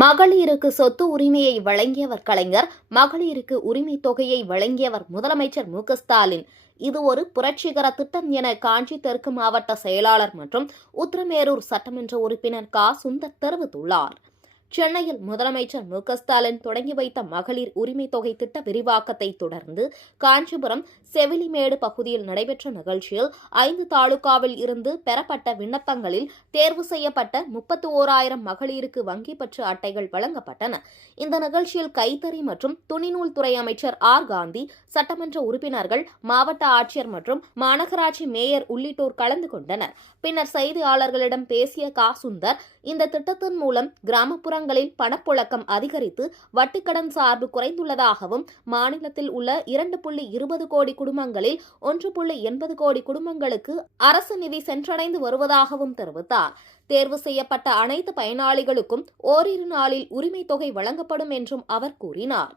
மகளிருக்கு சொத்து உரிமையை வழங்கியவர் கலைஞர், மகளிருக்கு உரிமை தொகையை வழங்கியவர் முதலமைச்சர் மு.க.ஸ்டாலின். இது ஒரு புரட்சிகர திட்டம் என காஞ்சி தெற்கு மாவட்ட செயலாளர் மற்றும் உத்திரமேரூர் சட்டமன்ற உறுப்பினர் சுந்தர் தெரிவித்துள்ளார். சென்னையில் முதலமைச்சர் மு.க.ஸ்டாலின் தொடங்கி வைத்த மகளிர் உரிமை தொகை திட்ட விரிவாக்கத்தை தொடர்ந்து காஞ்சிபுரம் செவிலிமேடு பகுதியில் நடைபெற்ற நிகழ்ச்சியில் 5 தாலுகாவில் இருந்து பெறப்பட்ட விண்ணப்பங்களில் தேர்வு செய்யப்பட்ட 31,000 மகளிருக்கு வங்கி பற்று அட்டைகள் வழங்கப்பட்டன. இந்த நிகழ்ச்சியில் கைத்தறி மற்றும் துணிநூல் துறை அமைச்சர் காந்தி, சட்டமன்ற உறுப்பினர்கள், மாவட்ட ஆட்சியர் மற்றும் மாநகராட்சி மேயர் உள்ளிட்டோர் கலந்து கொண்டனர். பின்னர் செய்தியாளர்களிடம் பேசிய சுந்தர், இந்த திட்டத்தின் மூலம் கிராமப்புற பணப்புழக்கம் அதிகரித்து வட்டிக்கடன் சார்பு குறைந்துள்ளதாகவும், மாநிலத்தில் உள்ள 2.20 கோடி குடும்பங்களில் 1.80 கோடி குடும்பங்களுக்கு அரசு நிதி சென்றடைந்து வருவதாகவும் தெரிவித்தார். தேர்வு செய்யப்பட்ட அனைத்து பயனாளிகளுக்கும் ஓரிரு நாளில் உரிமை தொகை வழங்கப்படும் என்றும் அவர் கூறினார்.